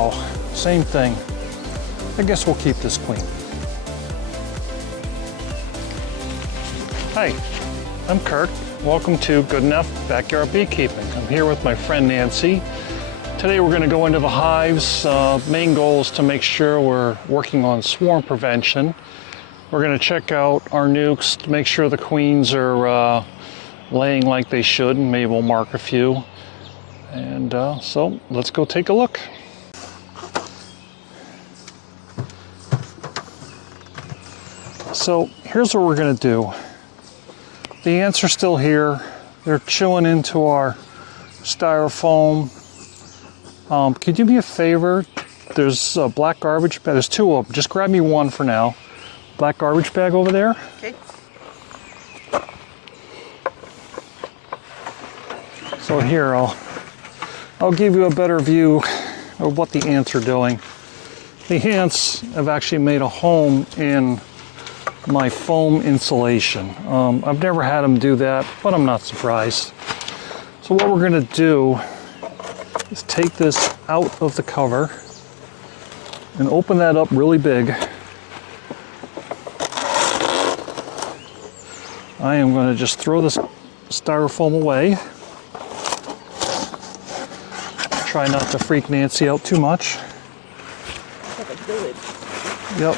Oh, same thing. I guess we'll keep this queen. Hi, I'm Kirk. Welcome to Good Enough Backyard Beekeeping. I'm here with my friend Nancy. Today we're going to go into the hives. Main goal is to make sure we're working on swarm prevention. We're going to check out our nucs to make sure the queens are laying like they should, and maybe we'll mark a few. And so let's go take a look. So here's what we're going to do. The ants are still here. They're chewing into our styrofoam. Could you do me a favor? There's a black garbage bag. There's two of them. Just grab me one for now. Black garbage bag over there. Okay. So here, I'll give you a better view of what the ants are doing. The ants have actually made a home in my foam insulation. I've never had them do that, but I'm not surprised. So what we're going to do is take this out of the cover and open that up really big. I am going to just throw this styrofoam away. Try not to freak Nancy out too much. It's like a village. Yep.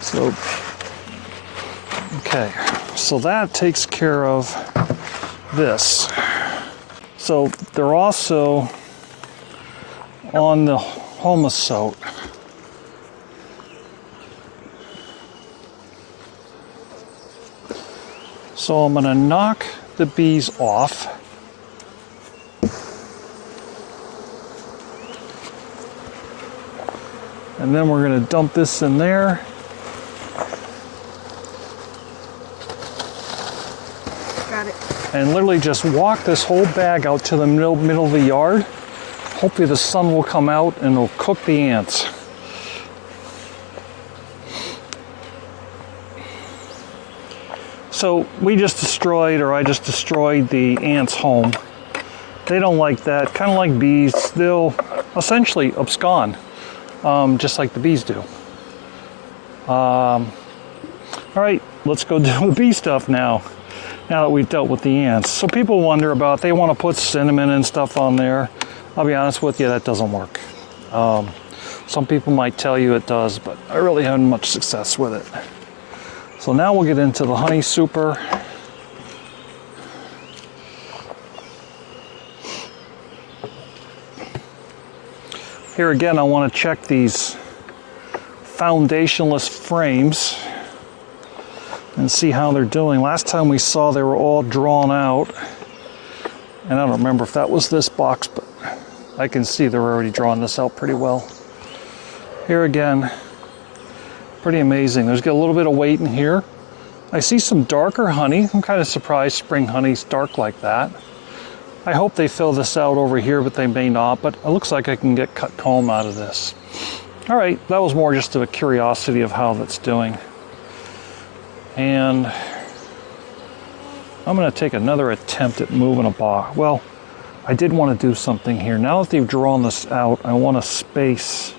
So, okay. So that takes care of this. So they're also on the homosote. So I'm going to knock the bees off. And then we're going to dump this in there. Got it. And literally just walk this whole bag out to the middle of the yard. Hopefully the sun will come out and it'll cook the ants. So I just destroyed the ants' home. They don't like that. Kind of like bees, they'll essentially abscond, just like the bees do. All right, let's go do the bee stuff now that we've dealt with the ants. So people wonder about, they want to put cinnamon and stuff on there. I'll be honest with you, that doesn't work. Some people might tell you it does, but I really haven't much success with it. So now we'll get into the honey super. Here again, I want to check these foundationless frames and see how they're doing. Last time we saw they were all drawn out, and I don't remember if that was this box, but I can see they're already drawing this out pretty well. Here again, pretty amazing. There's got a little bit of weight in here. I see some darker honey. I'm kind of surprised spring honey's dark like that. I hope they fill this out over here, but they may not, but it looks like I can get cut comb out of this. All right, that was more just a curiosity of how that's doing. And I'm going to take another attempt at moving a box. Well, I did want to do something here. Now that they've drawn this out, I want to space.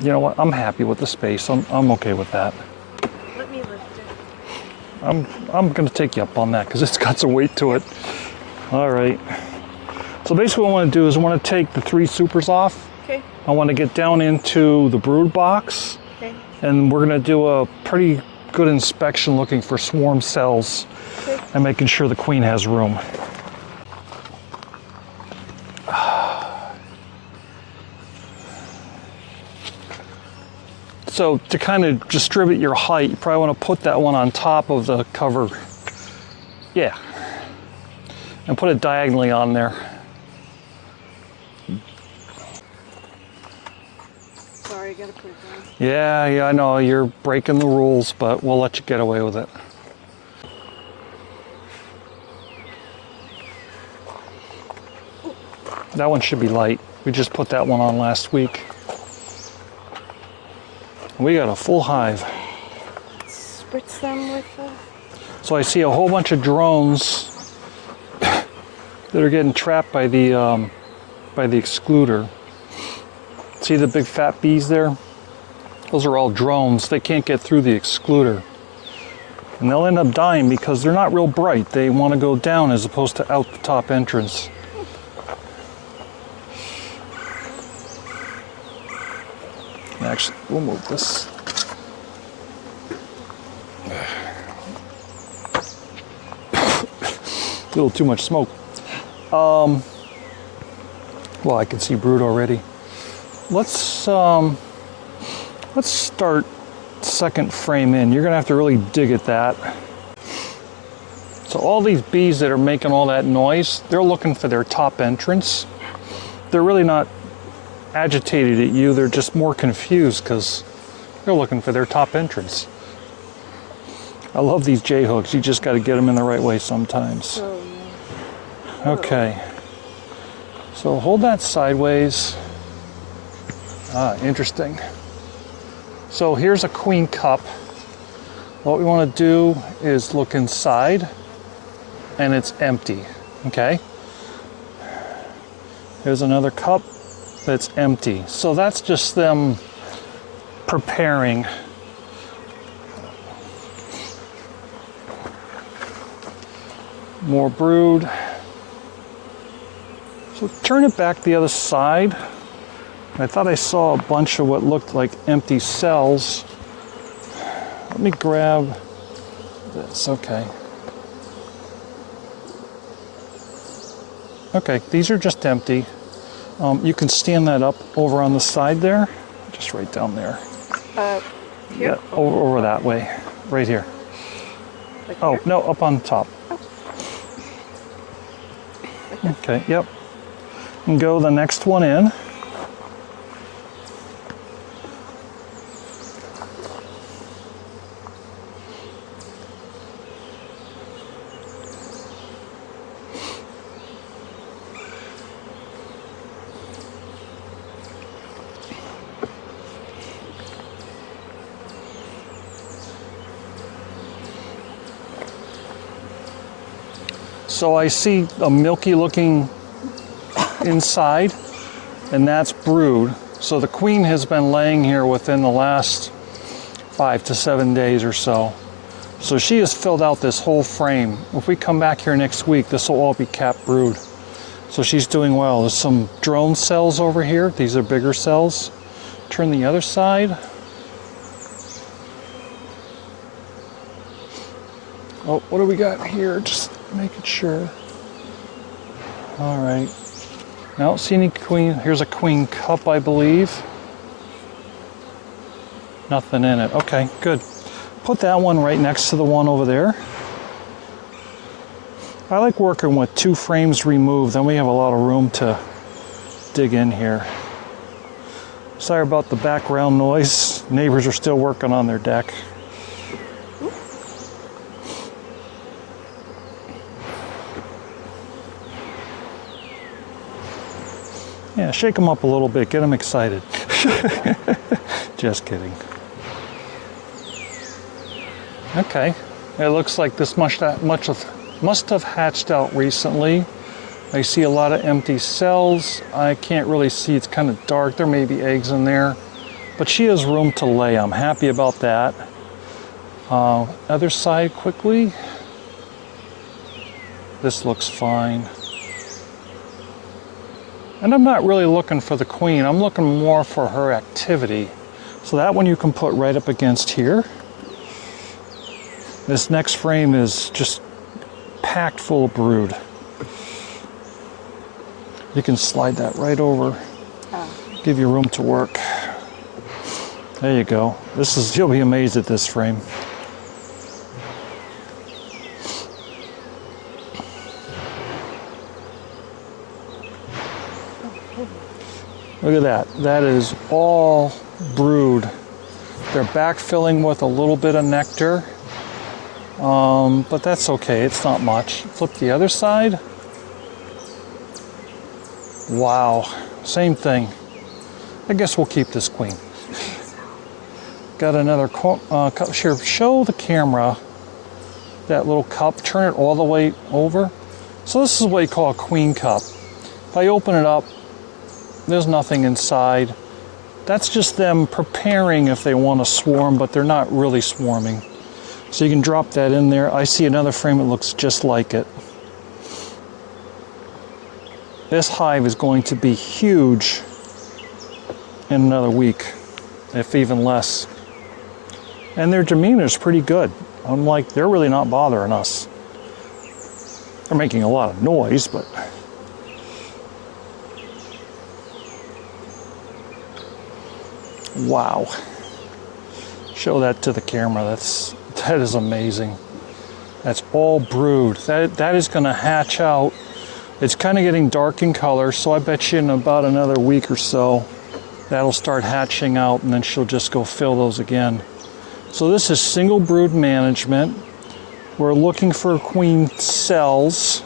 You know what? I'm happy with the space. I'm okay with that. Let me lift it. I'm going to take you up on that because it's got some weight to it. All right. So basically what I want to do is I want to take the 3 supers off. Okay. I want to get down into the brood box. Okay. And we're going to do a pretty good inspection looking for swarm cells, okay, and making sure the queen has room. So to kind of distribute your height, you probably want to put that one on top of the cover. Yeah. And put it diagonally on there. Sorry, I gotta put it down. Yeah, I know you're breaking the rules, but we'll let you get away with it. That one should be light. We just put that one on last week. We got a full hive. Spritz them with So I see a whole bunch of drones that are getting trapped by the by the excluder. See the big fat bees there? Those are all drones. They can't get through the excluder. And they'll end up dying because they're not real bright. They want to go down as opposed to out the top entrance. Actually, we'll move this. A little too much smoke. Well, I can see brood already. Let's start second frame in. You're gonna have to really dig at that. So all these bees that are making all that noise, they're looking for their top entrance. They're really not agitated at you, they're just more confused because they're looking for their top entrance. I love these J-hooks, you just got to get them in the right way sometimes. Oh, yeah. Okay, so hold that sideways. Interesting. So here's a queen cup. What we want to do is look inside, and it's empty, okay? Here's another cup that's empty. So that's just them preparing. More brood. So turn it back the other side. I thought I saw a bunch of what looked like empty cells. Let me grab this, okay. Okay, these are just empty. You can stand that up over on the side there, just right down there. Here? Yeah, over that way, right here. Like Oh, here? no, up on top. Oh. Like that? Okay, yep. And go the next one in. So I see a milky looking inside, and that's brood. So the queen has been laying here within the last 5 to 7 days or so. So she has filled out this whole frame. If we come back here next week, this will all be capped brood. So she's doing well. There's some drone cells over here. These are bigger cells. Turn the other side. Oh, what do we got here? Just making sure. All right. I don't see any queen. Here's a queen cup, I believe. Nothing in it. Okay, good. Put that one right next to the one over there. I like working with 2 frames removed, then we have a lot of room to dig in here. Sorry about the background noise. Neighbors are still working on their deck. Yeah, shake them up a little bit, get them excited. Just kidding. Okay, it looks like this must have hatched out recently. I see a lot of empty cells. I can't really see, it's kind of dark. There may be eggs in there, but she has room to lay. I'm happy about that. Other side quickly. This looks fine. And I'm not really looking for the queen, I'm looking more for her activity. So that one you can put right up against here. This next frame is just packed full of brood. You can slide that right over, give you room to work. There you go. You'll be amazed at this frame. Look at that. That is all brood. They're backfilling with a little bit of nectar, but that's okay. It's not much. Flip the other side. Wow. Same thing. I guess we'll keep this queen. Got another cup. Here, show the camera that little cup. Turn it all the way over. So this is what you call a queen cup. If I open it up, there's nothing inside. That's just them preparing if they want to swarm, but they're not really swarming. So you can drop that in there. I see another frame that looks just like it. This hive is going to be huge in another week, if even less. And their demeanor is pretty good. I'm like, they're really not bothering us. They're making a lot of noise, but... Wow. Show that to the camera. That is amazing. That's all brood. That is going to hatch out. It's kind of getting dark in color, so I bet you in about another week or so, that'll start hatching out, and then she'll just go fill those again. So this is single brood management. We're looking for queen cells.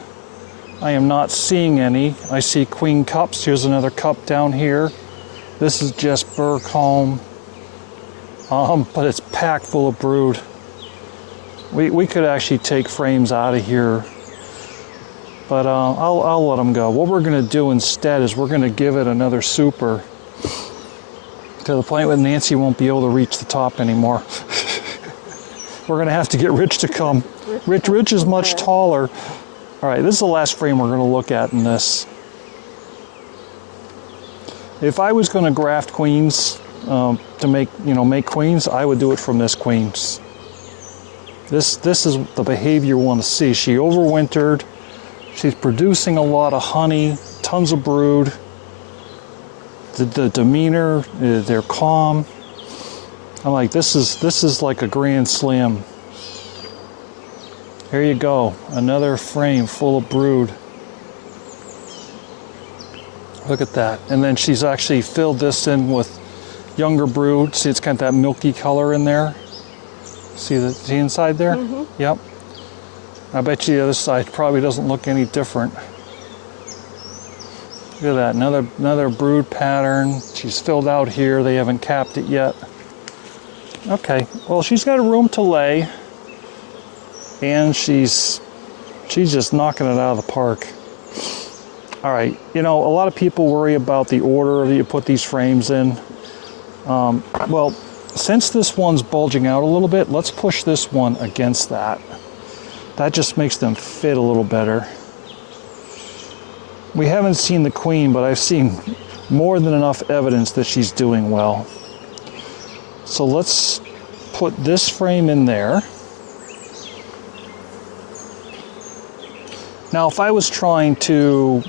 I am not seeing any. I see queen cups. Here's another cup down here. This is just burr comb, but it's packed full of brood. We could actually take frames out of here, but I'll let them go. What we're going to do instead is we're going to give it another super to the point where Nancy won't be able to reach the top anymore. We're going to have to get Rich to come. Rich is much taller. All right, this is the last frame we're going to look at in this. If I was going to graft queens to make queens, I would do it from this queens. This is the behavior you want to see. She overwintered. She's producing a lot of honey, tons of brood. The demeanor, they're calm. I'm like, this is like a grand slam. Here you go, another frame full of brood. Look at that. And then she's actually filled this in with younger brood. See, it's got that milky color in there. See the inside there? Mm-hmm. Yep. I bet you the other side probably doesn't look any different. Look at that, another brood pattern. She's filled out here. They haven't capped it yet. Okay, well, she's got a room to lay, and she's just knocking it out of the park. All right, a lot of people worry about the order that you put these frames in. Well, since this one's bulging out a little bit, let's push this one against that. That just makes them fit a little better. We haven't seen the queen, but I've seen more than enough evidence that she's doing well. So let's put this frame in there. Now, if I was trying to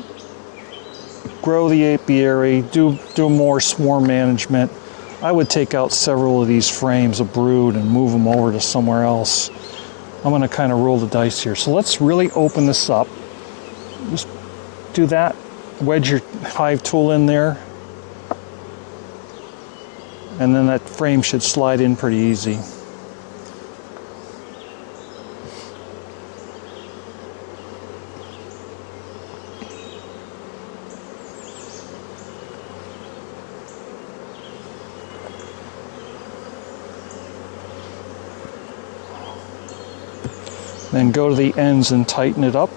grow the apiary, do more swarm management, I would take out several of these frames of brood and move them over to somewhere else. I'm going to kind of roll the dice here. So let's really open this up. Just do that. Wedge your hive tool in there. And then that frame should slide in pretty easy. Then go to the ends and tighten it up.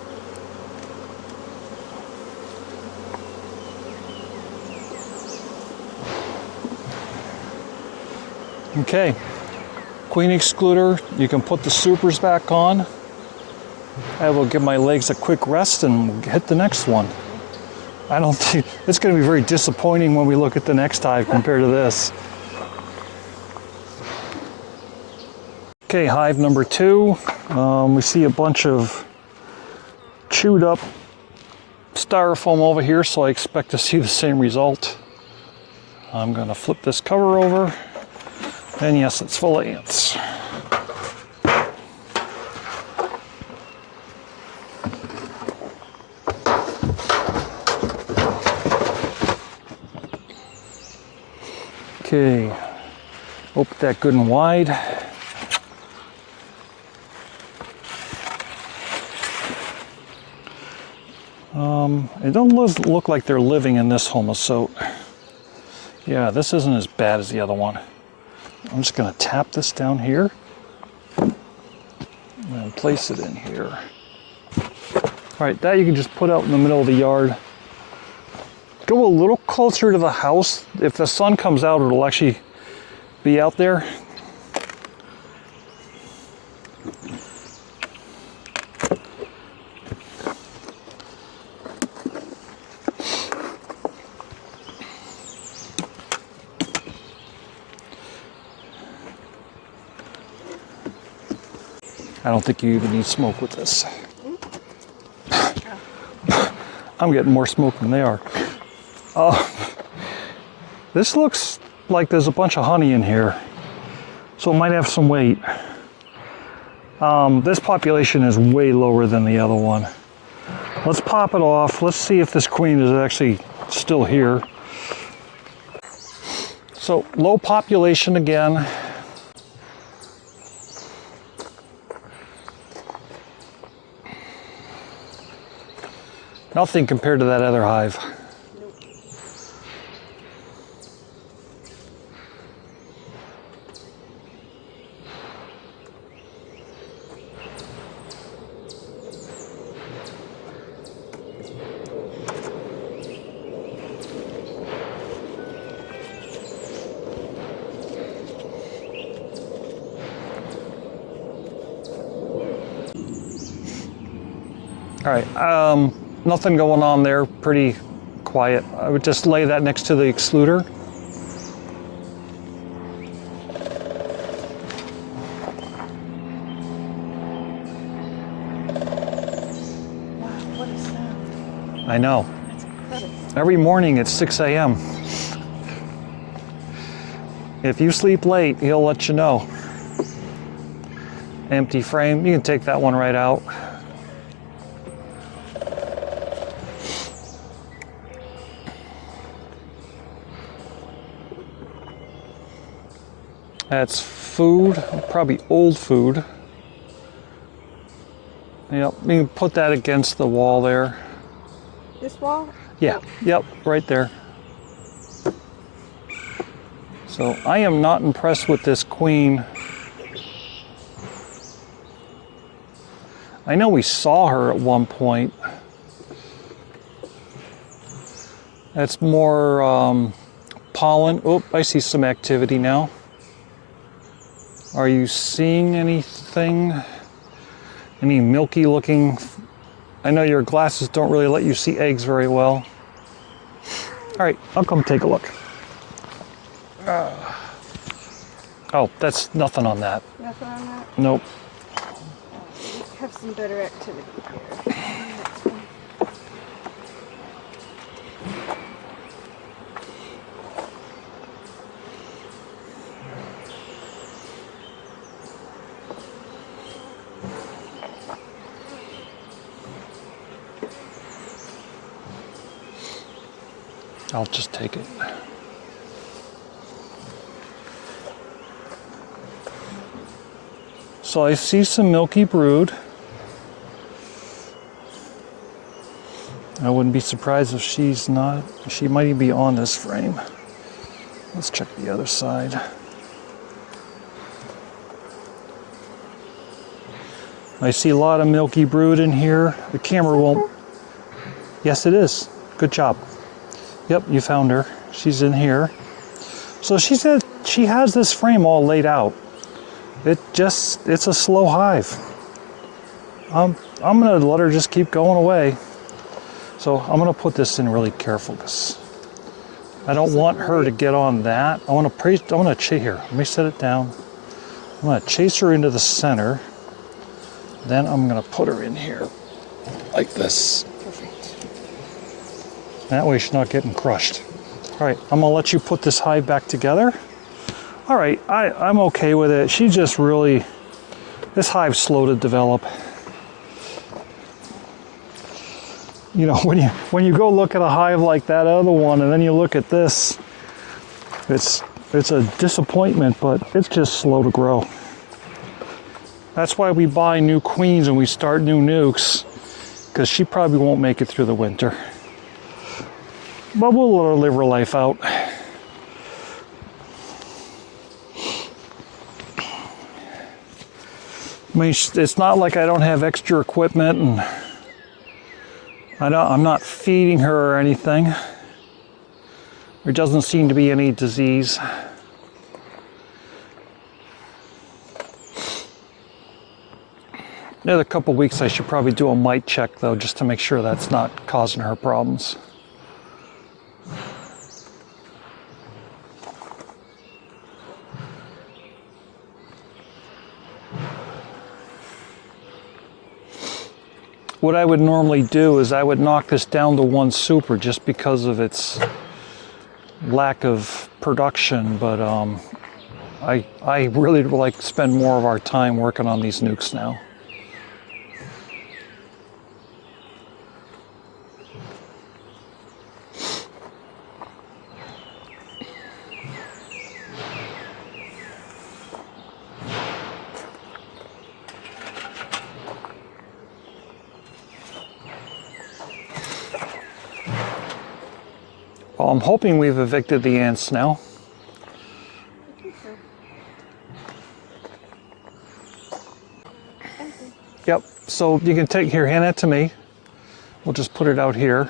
Okay, queen excluder, you can put the supers back on. I will give my legs a quick rest and we'll hit the next one. I don't think, it's going to be very disappointing when we look at the next hive compared to this. Okay, hive number 2. We see a bunch of chewed up styrofoam over here, so I expect to see the same result. I'm going to flip this cover over. And yes, it's full of ants. Okay, open that good and wide. It don't look like they're living in this homosote. Yeah, this isn't as bad as the other one. I'm just going to tap this down here and place it in here. All right, that you can just put out in the middle of the yard. go a little closer to the house. If the sun comes out, it'll actually be out there. I don't think you even need smoke with this. I'm getting more smoke than they are. This looks like there's a bunch of honey in here, so it might have some weight. This population is way lower than the other one. Let's pop it off. Let's see if this queen is actually still here. So low population again. Nothing compared to that other hive. All right, nothing going on there, pretty quiet. I would just lay that next to the excluder. Wow, what a sound. I know. That's incredible. Every morning at 6 a.m. If you sleep late, he'll let you know. Empty frame, you can take that one right out. That's food, probably old food. Yep, you can put that against the wall there. This wall? Yeah, yep, right there. So I am not impressed with this queen. I know we saw her at one point. That's more pollen. Oh, I see some activity now. Are you seeing anything? Any milky looking? I know your glasses don't really let you see eggs very well. All right, I'll come take a look. Oh, that's nothing on that. Nothing on that? Nope. We have some better activity here. Next one. I'll just take it. So I see some milky brood. I wouldn't be surprised if she's not. She might even be on this frame. Let's check the other side. I see a lot of milky brood in here. The camera won't. Yes, it is. Good job. Yep, you found her. She's in here. So she said she has this frame all laid out. It's a slow hive. I'm gonna let her just keep going away. So I'm gonna put this in really careful because I don't want her to get on that. I want to chase here. Let me set it down. I'm gonna chase her into the center. Then I'm gonna put her in here like this. Perfect. That way she's not getting crushed. All right, I'm gonna let you put this hive back together. All right, I'm okay with it. She just really, this hive's slow to develop. You know, when you go look at a hive like that other one, and then you look at this, it's a disappointment, but it's just slow to grow. That's why we buy new queens and we start new nukes, because she probably won't make it through the winter. But we'll let her live her life out. I mean, it's not like I don't have extra equipment, and I'm not feeding her or anything. There doesn't seem to be any disease. Another couple weeks I should probably do a mite check though, just to make sure that's not causing her problems. What I would normally do is I would knock this down to 1 super just because of its lack of production, but I really would like to spend more of our time working on these nucs now. Well, I'm hoping we've evicted the ants now. I think so. Yep, so you can take, here, hand that to me. We'll just put it out here.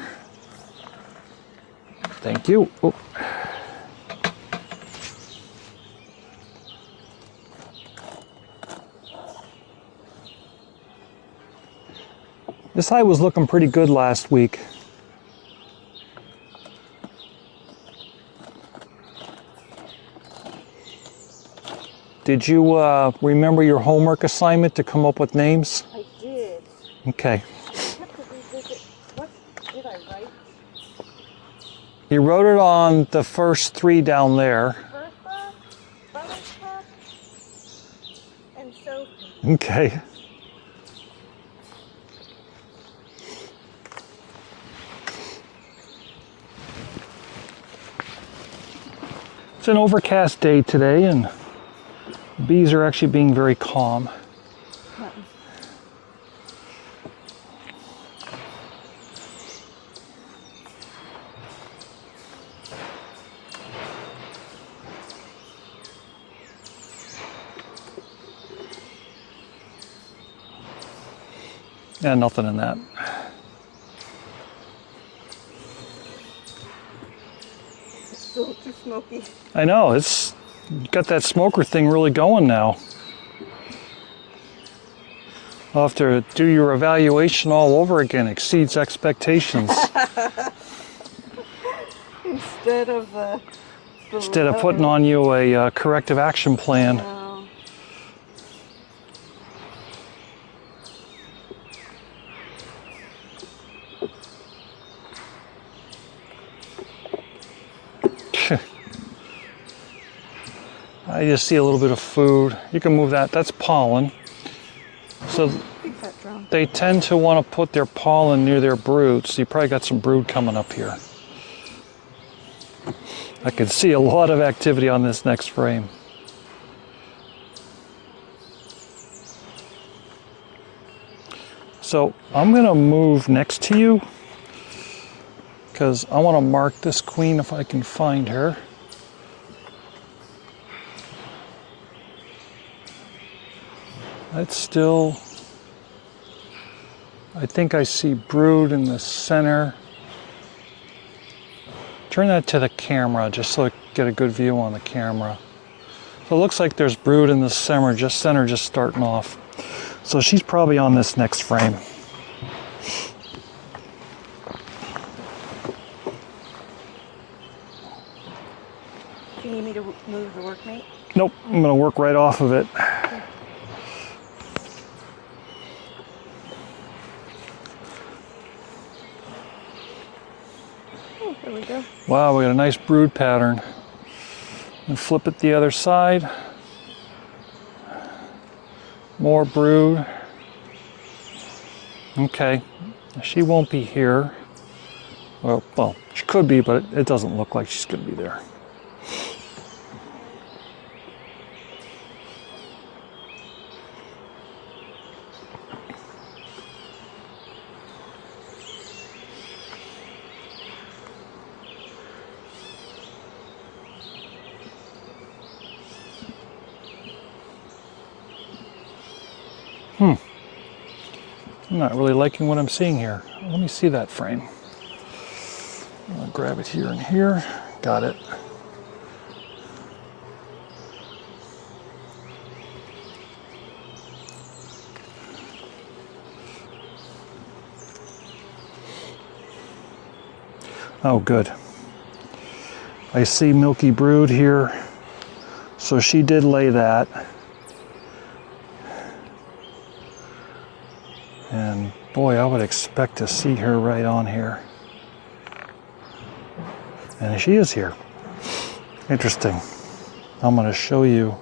Thank you. Oh. This hive was looking pretty good last week. Did you remember your homework assignment to come up with names? I did. Okay. I have to revisit. What did I write? You wrote it on the first 3 down there. Bertha, Buttercup, and Sophie. Okay. It's an overcast day today, and bees are actually being very calm. Yeah, nothing in that. It's still too smoky. I know, it's got that smoker thing really going now. I'll have to do your evaluation all over again, exceeds expectations. Instead of Putting on you a corrective action plan. Oh. I just see a little bit of food. You can move that, that's pollen. So Big fat drone. they tend to want to put their pollen near their brood, so you probably got some brood coming up here. I can see a lot of activity on this next frame. So I'm going to move next to you because I want to mark this queen if I can find her. That's still, I think I see brood in the center. Turn that to the camera just so I get a good view on the camera. So it looks like there's brood in the center, just starting off. So she's probably on this next frame. Do you need me to move the workmate? Nope, I'm gonna work right off of it. Oh, there we go. Wow, we got a nice brood pattern. And flip it the other side. More brood. Okay, she won't be here. Well, she could be, but it doesn't look like she's gonna be there. I'm not really liking what I'm seeing here. Let me see that frame. I'll grab it here and here. Got it. Oh, good. I see milky brood here. So she did lay that. And boy, I would expect to see her right on here. And she is here. Interesting. I'm going to show you.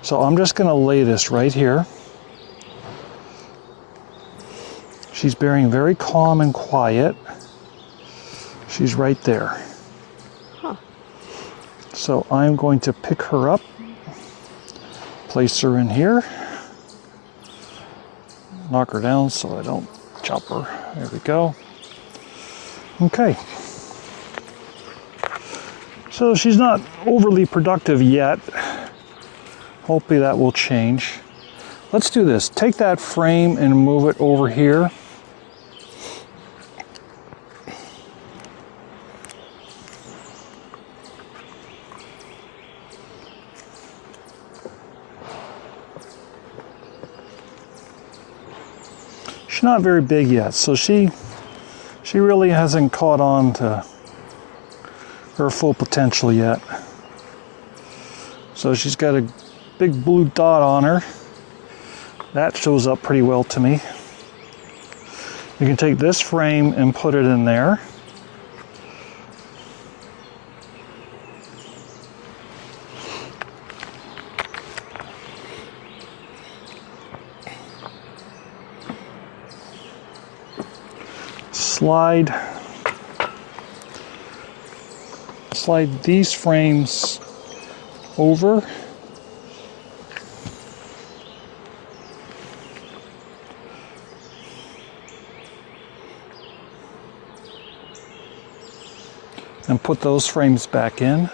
So I'm just going to lay this right here. She's bearing very calm and quiet. She's right there. Huh. So I'm going to pick her up, place her in here, knock her down so I don't chop her. There we go. Okay. So she's not overly productive yet. Hopefully that will change. Let's do this. Take that frame and move it over here. She's not very big yet, so she really hasn't caught on to her full potential yet. So she's got a big blue dot on her. That shows up pretty well to me. You can take this frame and put it in there. Slide these frames over. And put those frames back in.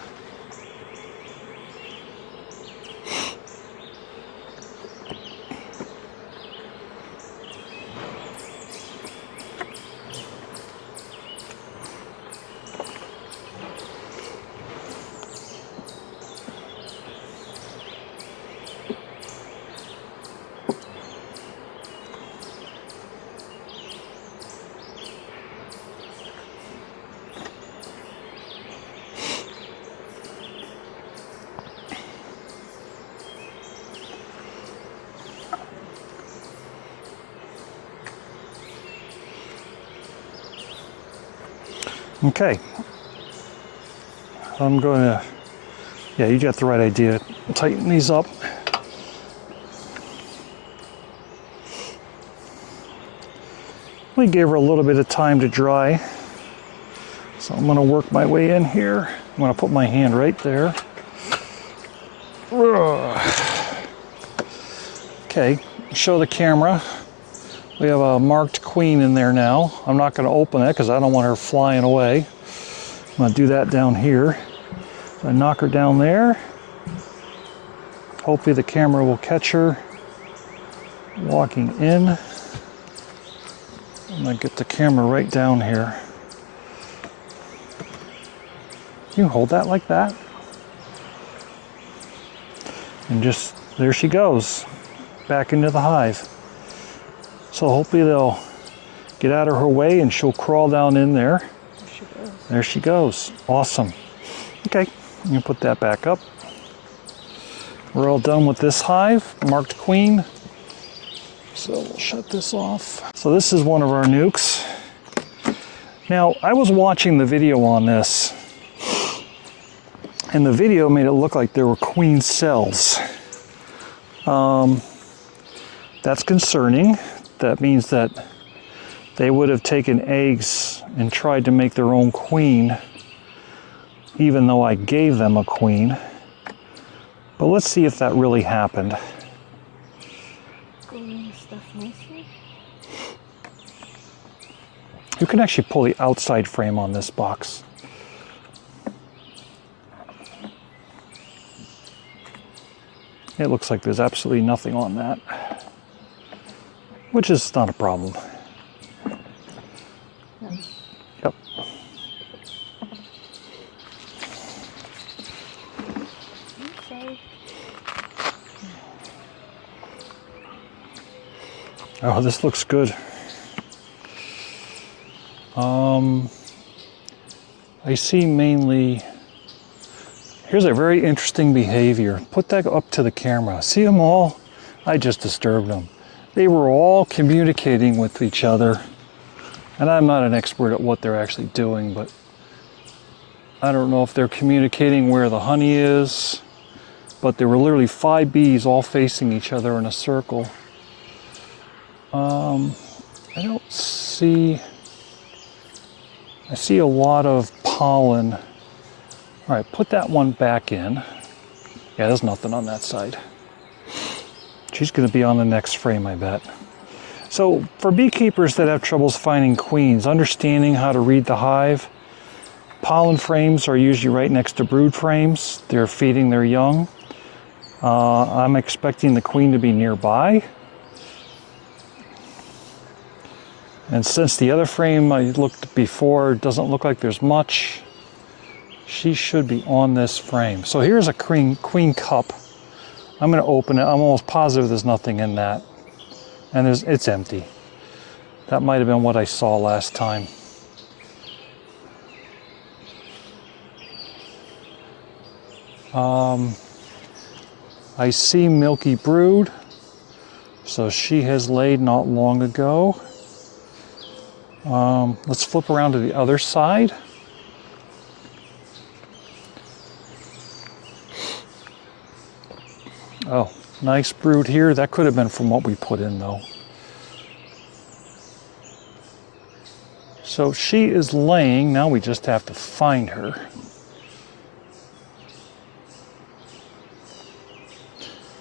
Okay, I'm going to, yeah, you got the right idea. Tighten these up. We gave her a little bit of time to dry. So I'm going to work my way in here. I'm going to put my hand right there. Okay, show the camera. We have a marked queen in there now. I'm not going to open it because I don't want her flying away. I'm going to do that down here. So I knock her down there. Hopefully the camera will catch her walking in. I'm going to get the camera right down here. Can you hold that like that? And just, there she goes, back into the hive. So hopefully they'll get out of her way and she'll crawl down in there. There she goes. There she goes. Awesome. Okay, I'm gonna put that back up. We're all done with this hive, marked queen. So we'll shut this off. So this is one of our nucs. Now, I was watching the video on this, and the video made it look like there were queen cells. That's concerning. That means that they would have taken eggs and tried to make their own queen, even though I gave them a queen. But let's see if that really happened. Stuff nicely. You can actually pull the outside frame on this box. It looks like there's absolutely nothing on that, which is not a problem. Yep. Oh, this looks good. I see mainly, here's a very interesting behavior. Put that up to the camera. See them all? I just disturbed them. They were all communicating with each other. And I'm not an expert at what they're actually doing, but I don't know if they're communicating where the honey is, but there were literally 5 bees all facing each other in a circle. I don't see, I see a lot of pollen. All right, put that one back in. Yeah, there's nothing on that side. She's gonna be on the next frame, I bet. So for beekeepers that have troubles finding queens, understanding how to read the hive, pollen frames are usually right next to brood frames. They're feeding their young. I'm expecting the queen to be nearby. And since the other frame I looked before doesn't look like there's much, she should be on this frame. So here's a queen cup. I'm going to open it. I'm almost positive there's nothing in that. And it's empty. That might have been what I saw last time. I see milky brood. So she has laid not long ago. Let's flip around to the other side. Oh, nice brood here. That could have been from what we put in though. So she is laying. Now we just have to find her.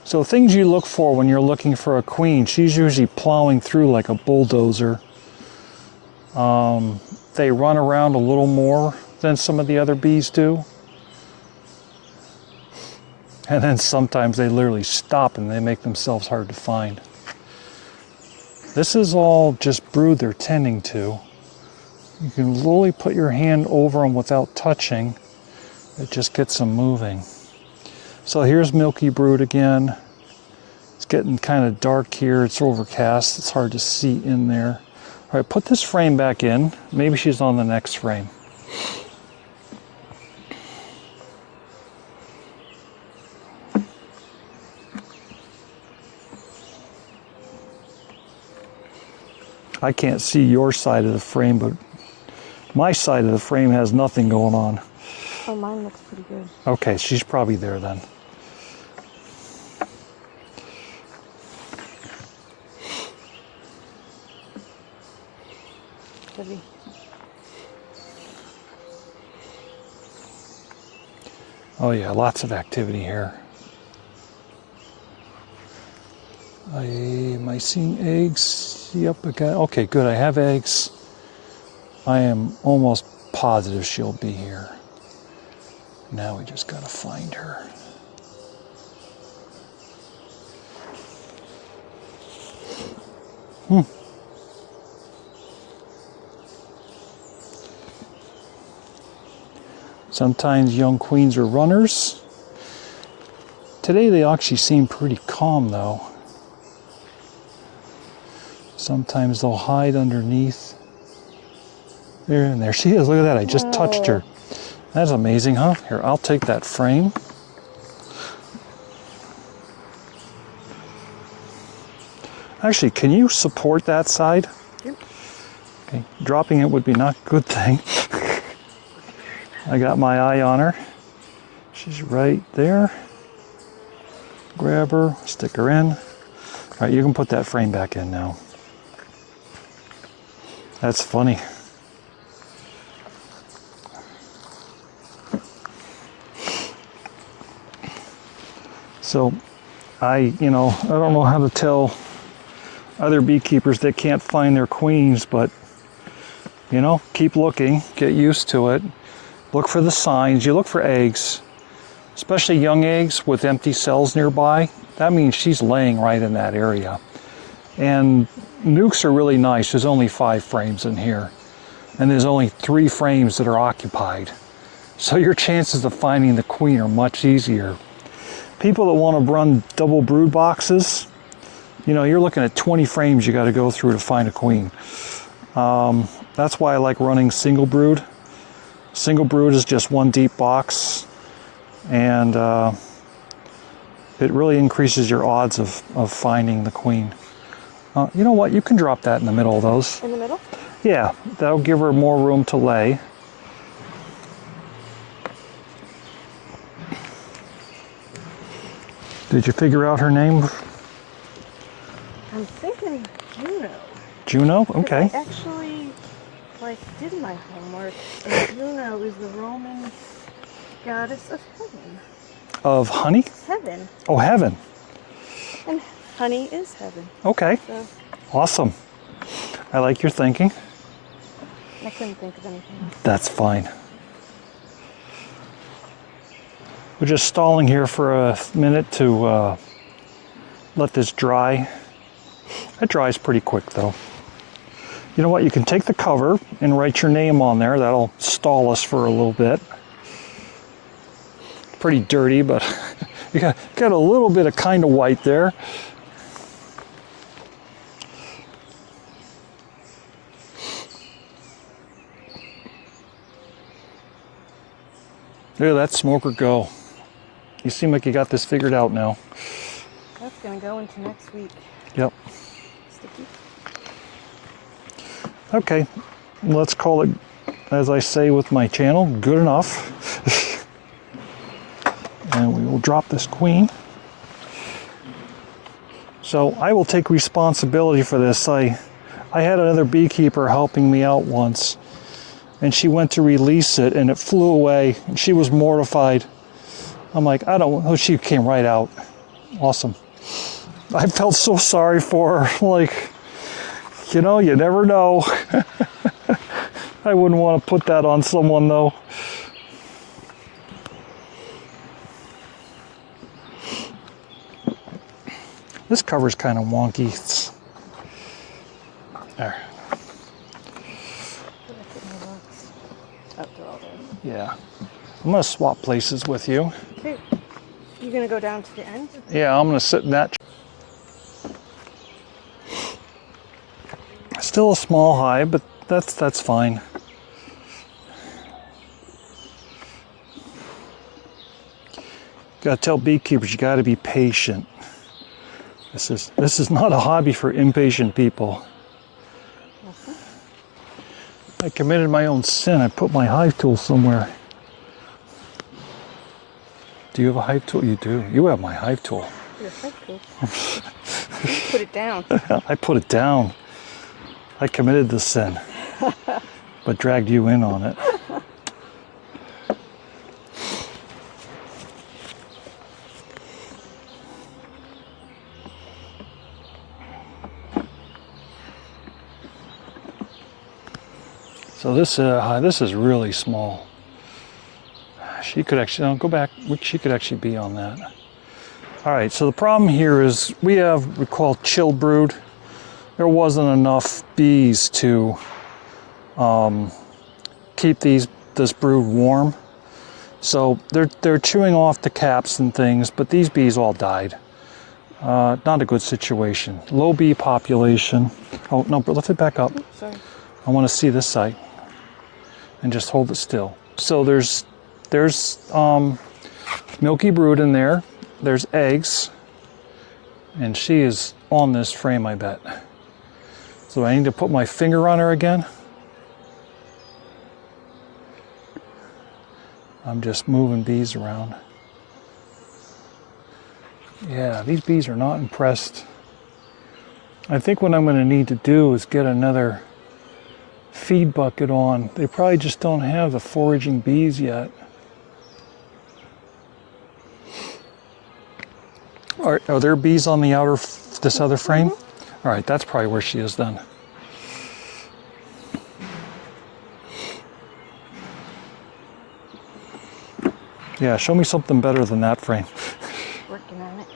So things you look for when you're looking for a queen, she's usually plowing through like a bulldozer. They run around a little more than some of the other bees do. And then sometimes they literally stop and they make themselves hard to find. This is all just brood they're tending to. You can literally put your hand over them without touching. It just gets them moving. So here's milky brood again. It's getting kind of dark here. It's overcast. It's hard to see in there. All right, put this frame back in. Maybe she's on the next frame. I can't see your side of the frame, but my side of the frame has nothing going on. Oh, mine looks pretty good. Okay, she's probably there then. Heavy. Oh yeah, lots of activity here. Am I seeing eggs? Yep, okay, good, I have eggs. I am almost positive she'll be here. Now we just gotta find her. Sometimes young queens are runners. Today they actually seem pretty calm though. Sometimes they'll hide underneath. There, and there she is. Look at that, I just touched her. That's amazing, huh? Here, I'll take that frame. Actually, can you support that side? Yep. Okay, dropping it would be not a good thing. I got my eye on her. She's right there. Grab her, stick her in. All right, you can put that frame back in now. That's funny. So I don't know how to tell other beekeepers that can't find their queens, but keep looking, get used to it. Look for the signs. You look for eggs, especially young eggs with empty cells nearby. That means she's laying right in that area. And Nucs are really nice. There's only 5 frames in here, and there's only 3 frames that are occupied. So your chances of finding the queen are much easier. People that want to run double brood boxes, You know, you're looking at 20 frames you got to go through to find a queen. That's why I like running single brood. Single brood is just one deep box, and it really increases your odds of finding the queen. You know what? You can drop that in the middle of those. In the middle? Yeah, that'll give her more room to lay. Did you figure out her name? I'm thinking Juno. Juno? 'Cause Okay. I actually did my homework, and Juno is the Roman goddess of heaven. Of honey? Heaven. Oh, heaven. And honey is heaven. Okay. So Awesome. I like your thinking. I couldn't think of anything else. That's fine. We're just stalling here for a minute to let this dry. It dries pretty quick though. You know what? You can take the cover and write your name on there. That'll stall us for a little bit. Pretty dirty, but you got a little bit of kind of white there. Look at that smoker go. You seem like you got this figured out now. That's going to go into next week. Yep. Sticky. Okay, let's call it, as I say with my channel, good enough. And we will drop this queen. So I will take responsibility for this. I had another beekeeper helping me out once, and she went to release it and it flew away, and she was mortified. I'm like, I don't, oh, she came right out. Awesome. I felt so sorry for her. Like, you know, you never know. I wouldn't want to put that on someone though. This cover's kind of wonky. There. Oh, they're all there. Yeah. I'm going to swap places with you. Okay. You going to go down to the end? Yeah, I'm going to sit in that. Still a small hive, but that's fine. Got to tell beekeepers you got to be patient. This is not a hobby for impatient people. I committed my own sin. I put my hive tool somewhere. Do you have a hive tool? You do. You have my hive tool. Your hive tool. You put it down. I put it down. I committed the sin, but dragged you in on it. So this is really small. She could actually, no, go back, she could actually be on that. All right, so the problem here is we call chill brood. There wasn't enough bees to keep this brood warm. So they're chewing off the caps and things, but these bees all died. Not a good situation. Low bee population. Oh, no, but lift it back up. Oops, sorry. I want to see this side. And just hold it still. So there's milky brood in there. There's eggs. And she is on this frame, I bet. So I need to put my finger on her again. I'm just moving bees around. Yeah, these bees are not impressed. I think what I'm going to need to do is get another feed bucket on. They probably just don't have the foraging bees yet. Are there bees on the outer, this other frame? All right, that's probably where she is then. Yeah, show me something better than that frame. Working on it.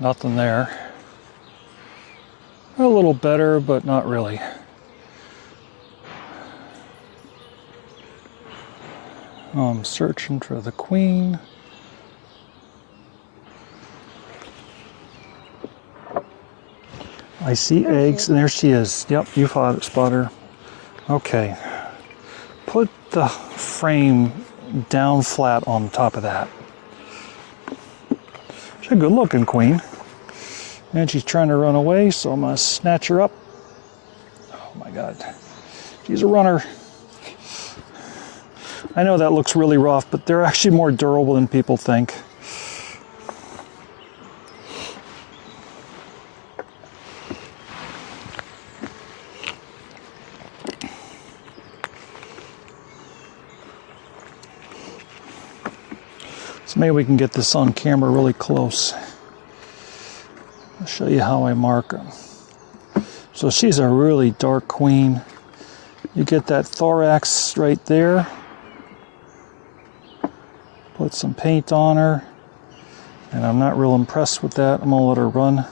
Nothing there. A little better, but not really. I'm searching for the queen. I see eggs, and there she is. Yep, you spot her. Okay. Put the frame down flat on top of that. She's a good looking queen. And she's trying to run away, so I'm going to snatch her up. Oh my God. She's a runner. I know that looks really rough, but they're actually more durable than people think. So maybe we can get this on camera really close. I'll show you how I mark her. So she's a really dark queen. You get that thorax right there. Put some paint on her. And I'm not real impressed with that. I'm gonna let her run.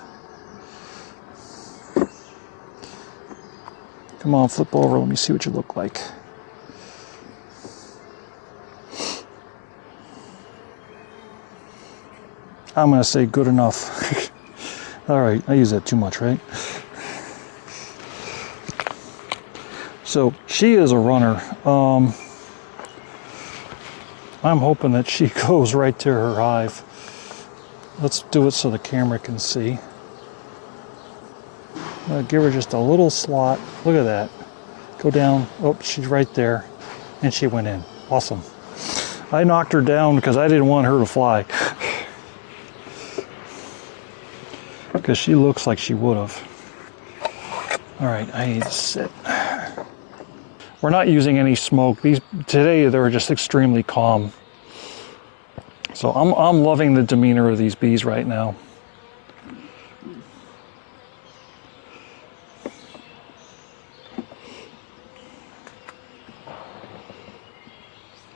Come on, flip over. Let me see what you look like. I'm gonna say good enough. All right, I use that too much, right? So she is a runner. I'm hoping that she goes right to her hive. Let's do it so the camera can see. I'm gonna give her just a little slot. Look at that. Go down. Oh, she's right there. And she went in. Awesome. I knocked her down because I didn't want her to fly. Because she looks like she would have. All right, I need to sit. We're not using any smoke. These today they're just extremely calm. So I'm loving the demeanor of these bees right now.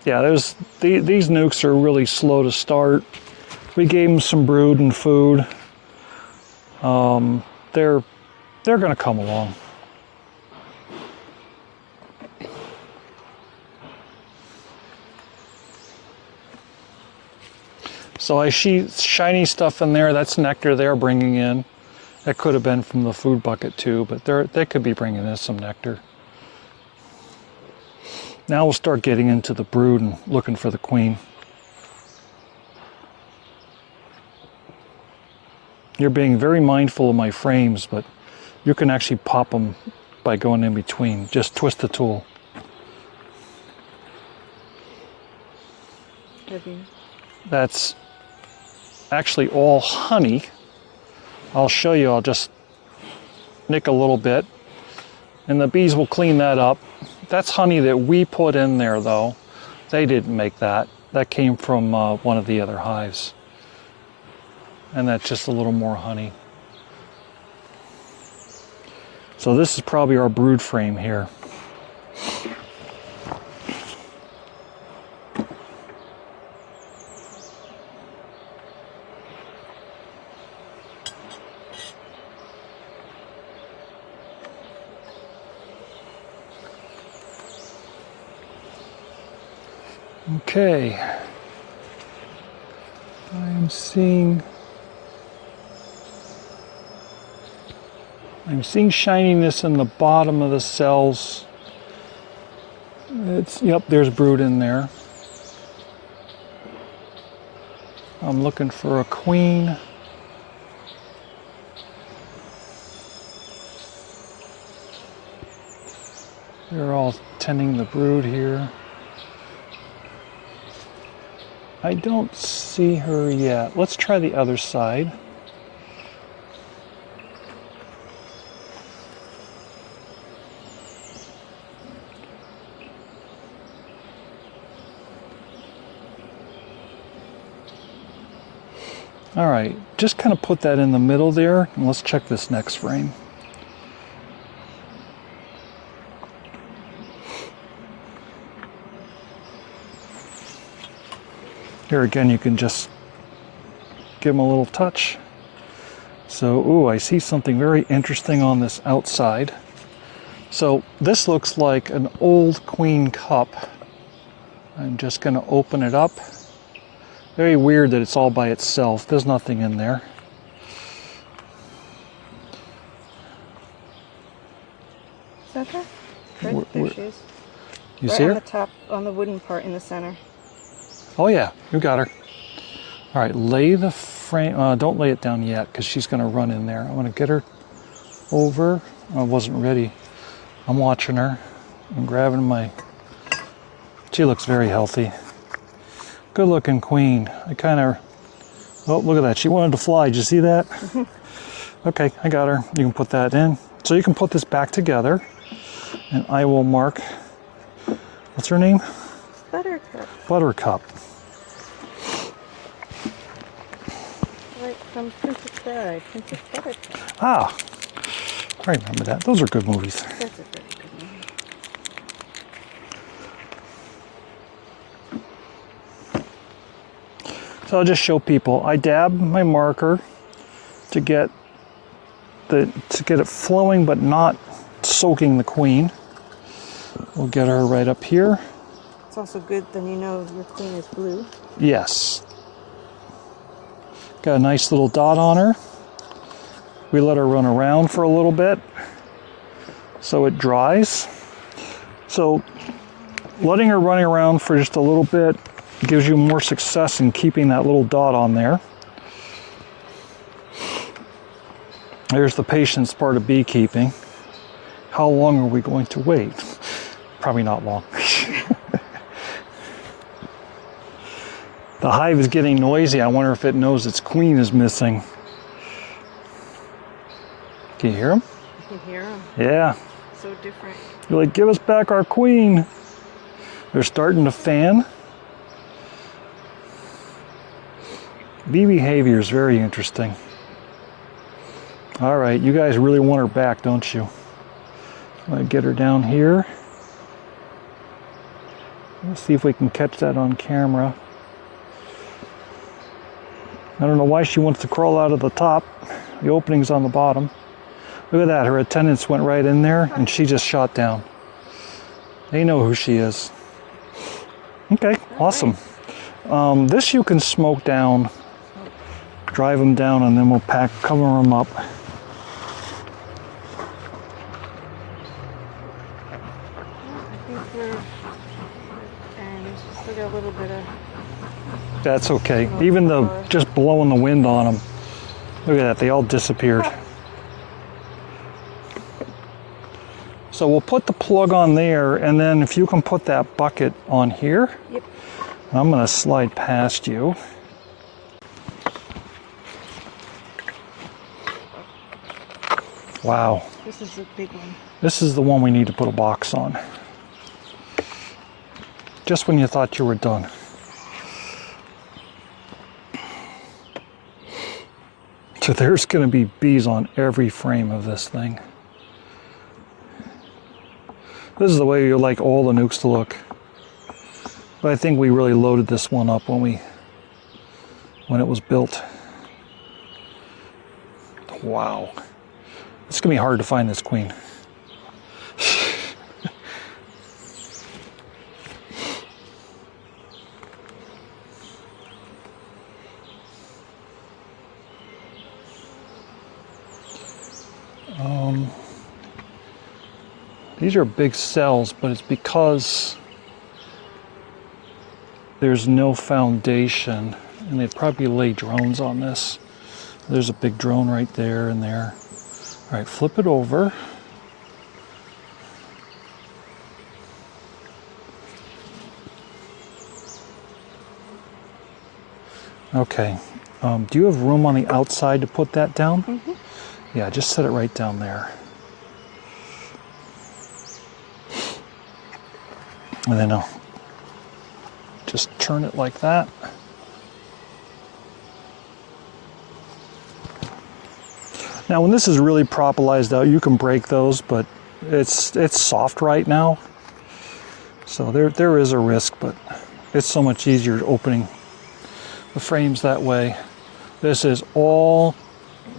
Yeah, these nucs are really slow to start. We gave them some brood and food. They're going to come along. So I see shiny stuff in there. That's nectar they're bringing in. That could have been from the food bucket too, but they could be bringing in some nectar. Now we'll start getting into the brood and looking for the queen. You're being very mindful of my frames, but you can actually pop them by going in between. Just twist the tool. That's actually all honey. I'll show you. I'll just nick a little bit, and the bees will clean that up. That's honey that we put in there, though. They didn't make that. That came from one of the other hives. And that's just a little more honey. So this is probably our brood frame here. Okay. I'm seeing shininess in the bottom of the cells. Yep, there's brood in there. I'm looking for a queen. They're all tending the brood here. I don't see her yet. Let's try the other side. All right, just kind of put that in the middle there, and let's check this next frame. Here again, you can just give them a little touch. So, ooh, I see something very interesting on this outside. So this looks like an old queen cup. I'm just going to open it up. Very weird that it's all by itself. There's nothing in there. Is that her? Right Where- there where- she is. You Right see on her? the top, on the wooden part in the center. Oh yeah, you got her. All right, lay the frame. Don't lay it down yet because she's going to run in there. I'm going to get her over. I wasn't ready. I'm watching her. I'm grabbing my... She looks very healthy. Good looking queen. I kind of... Oh, look at that. She wanted to fly. Did you see that? Okay, I got her. You can put that in. So you can put this back together. And I will mark... What's her name? Buttercup. Buttercup. Right from Princess Bride. Princess Buttercup. Ah, I remember that. Those are good movies. That's a very good one. So I'll just show people. I dab my marker to get it flowing but not soaking the queen. We'll get her right up here. It's also good, then you know your queen is blue. Yes. Got a nice little dot on her. We let her run around for a little bit so it dries. So letting her running around for just a little bit gives you more success in keeping that little dot on there. There's the patience part of beekeeping. How long are we going to wait? Probably not long. The hive is getting noisy. I wonder if it knows its queen is missing. Can you hear them? You can hear them. Yeah. So different. You're like, give us back our queen. They're starting to fan. Bee behavior is very interesting. All right, you guys really want her back, don't you? I'm gonna get her down here. Let's see if we can catch that on camera. I don't know why she wants to crawl out of the top. The opening's on the bottom. Look at that, her attendants went right in there and she just shot down. They know who she is. Okay, awesome. This you can smoke down, drive them down, and then we'll cover them up. I think we're... And we still got a little bit of... That's okay. Even just blowing the wind on them. Look at that, they all disappeared. So we'll put the plug on there, and then if you can put that bucket on here. Yep. I'm gonna slide past you. Wow. This is a big one. This is the one we need to put a box on. Just when you thought you were done. So there's going to be bees on every frame of this thing. This is the way you like all the nukes to look. But I think we really loaded this one up when it was built. Wow. It's going to be hard to find this queen. These are big cells, but it's because there's no foundation, and they'd probably lay drones on this. There's a big drone right there and there. All right, flip it over. Okay, do you have room on the outside to put that down? Mm-hmm. Yeah, just set it right down there. And then I'll just turn it like that. Now when this is really propolized out, you can break those, but it's soft right now. So there is a risk, but it's so much easier opening the frames that way. This is all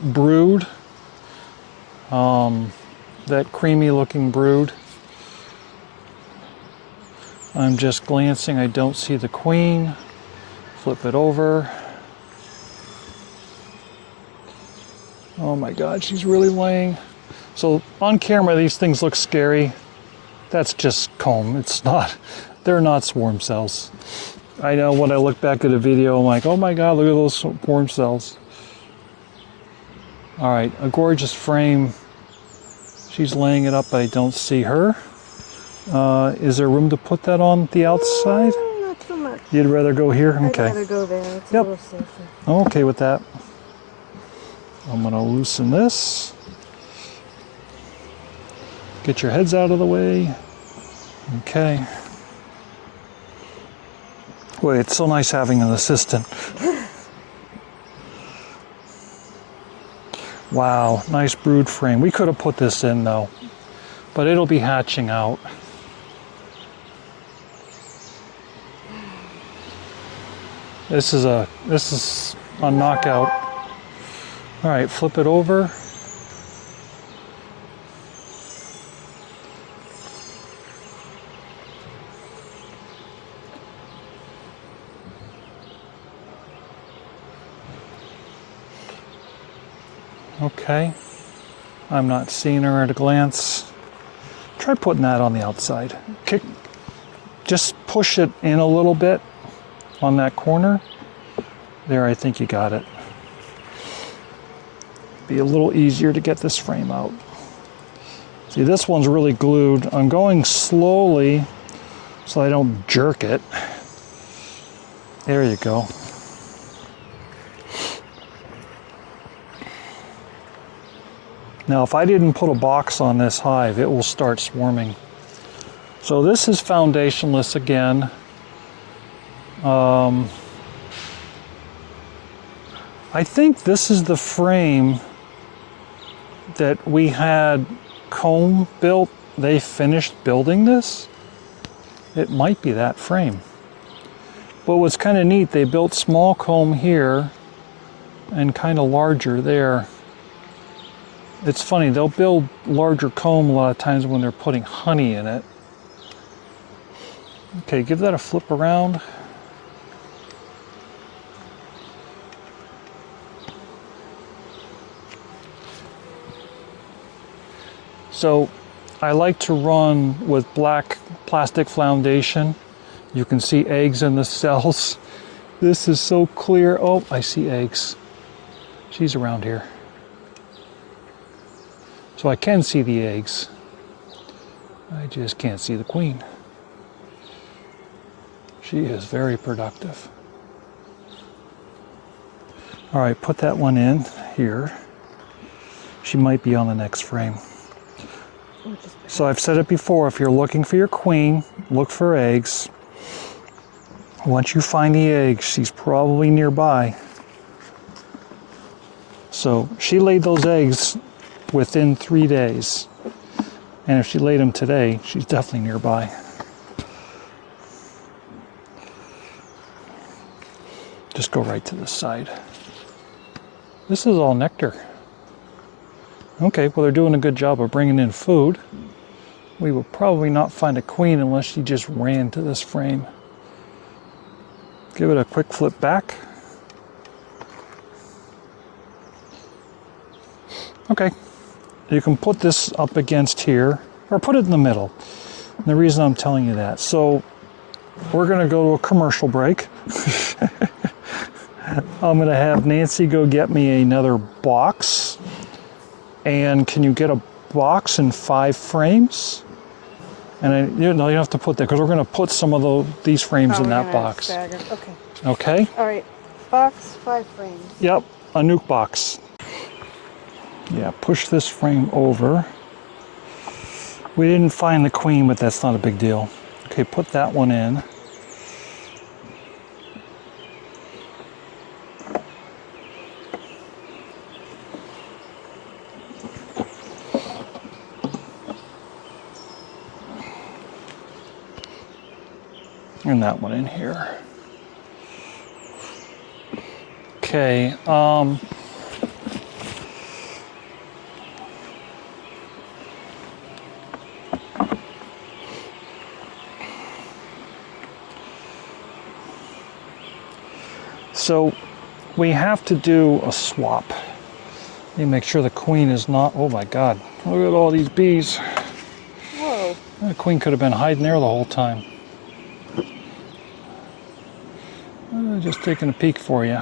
brood, that creamy looking brood. I'm just glancing, I don't see the queen. Flip it over. Oh my God, she's really laying. So on camera, these things look scary. That's just comb. It's not, they're not swarm cells. I know when I look back at a video, I'm like, oh my God, look at those swarm cells. All right, a gorgeous frame. She's laying it up, but I don't see her. Is there room to put that on the outside? Not too much. You'd rather go here? Okay. I'd rather go there. It's a Yep. little safer. I'm okay with that. I'm gonna loosen this. Get your heads out of the way. Okay. Boy, it's so nice having an assistant. Wow, nice brood frame. We could have put this in though, but it'll be hatching out. This is a knockout. All right, flip it over. Okay, I'm not seeing her at a glance. Try putting that on the outside. Just push it in a little bit on that corner. There, I think you got it. Be a little easier to get this frame out. See, this one's really glued. I'm going slowly so I don't jerk it. There you go. Now, if I didn't put a box on this hive, it will start swarming. So this is foundationless again. I think this is the frame that we had comb built. They finished building this. It might be that frame. But what's kind of neat, they built small comb here and kind of larger there. It's funny, they'll build larger comb a lot of times when they're putting honey in it. Okay, give that a flip around. So I like to run with black plastic foundation. You can see eggs in the cells. This is so clear. Oh, I see eggs. She's around here. So I can see the eggs. I just can't see the queen. She is very productive. All right, put that one in here. She might be on the next frame. So I've said it before, if you're looking for your queen, look for eggs. Once you find the eggs, she's probably nearby. So she laid those eggs within 3 days. And if she laid them today, she's definitely nearby. Just go right to this side. This is all nectar. Okay, well, they're doing a good job of bringing in food. We will probably not find a queen unless she just ran to this frame. Give it a quick flip back. Okay, you can put this up against here, or put it in the middle. And the reason I'm telling you that, so we're gonna go to a commercial break. I'm gonna have Nancy go get me another box. And can you get a box in 5 frames? And you don't have to put that because we're going to put some of these frames in that box. Stagger. Okay. Okay? All right. Box, 5 frames. Yep, a nuke box. Yeah, push this frame over. We didn't find the queen, but that's not a big deal. Okay, put that one in. And that one in here. Okay, So we have to do a swap. Let me make sure the queen is not, oh my God, look at all these bees. Whoa. The queen could have been hiding there the whole time. Just taking a peek for you.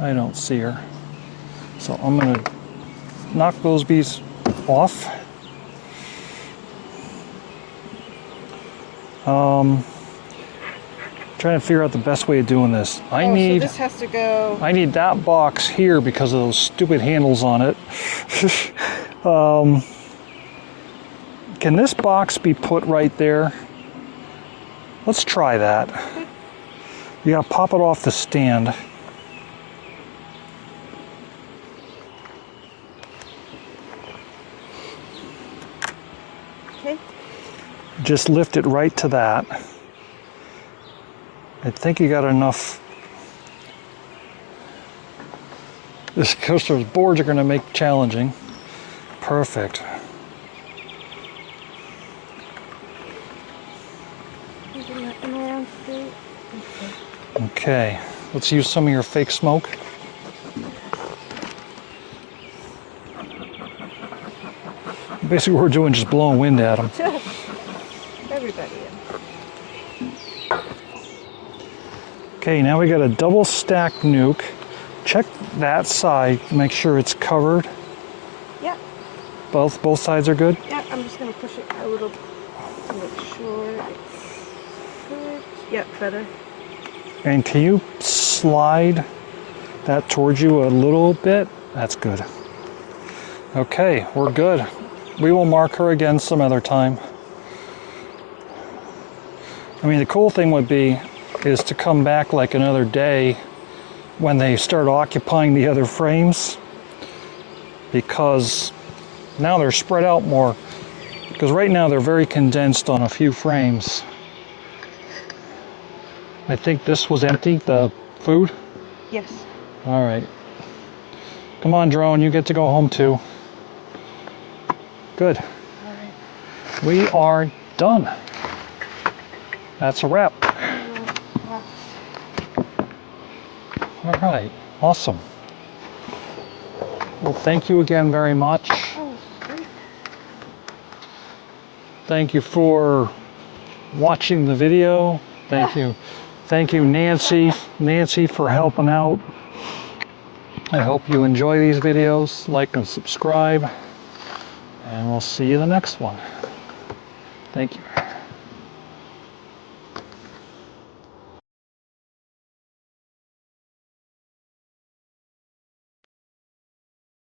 I don't see her. So I'm going to knock those bees off. Trying to figure out the best way of doing this. So this has to go. I need that box here because of those stupid handles on it. Can this box be put right there? Let's try that. You gotta pop it off the stand. Okay. Just lift it right to that. I think you got enough. This because those boards are going to make it challenging. Perfect. Okay, let's use some of your fake smoke. Basically, what we're doing is just blowing wind at them. Everybody in. Okay, now we got a double stacked nuke. Check that side, make sure it's covered. Yeah. Both sides are good? Yeah, I'm just going to push it a little to make sure it's good. Yeah, better. And can you slide that towards you a little bit? That's good. Okay, we're good. We will mark her again some other time. I mean, the cool thing would be is to come back like another day when they start occupying the other frames, because now they're spread out more, because right now they're very condensed on a few frames. I think this was empty, the food? Yes. All right. Come on, drone, you get to go home too. Good. All right. We are done. That's a wrap. All right, awesome. Well, thank you again very much. Oh, great. Thank you for watching the video. Thank you. Thank you, Nancy. Nancy, for helping out. I hope you enjoy these videos. Like and subscribe. And we'll see you in the next one. Thank you.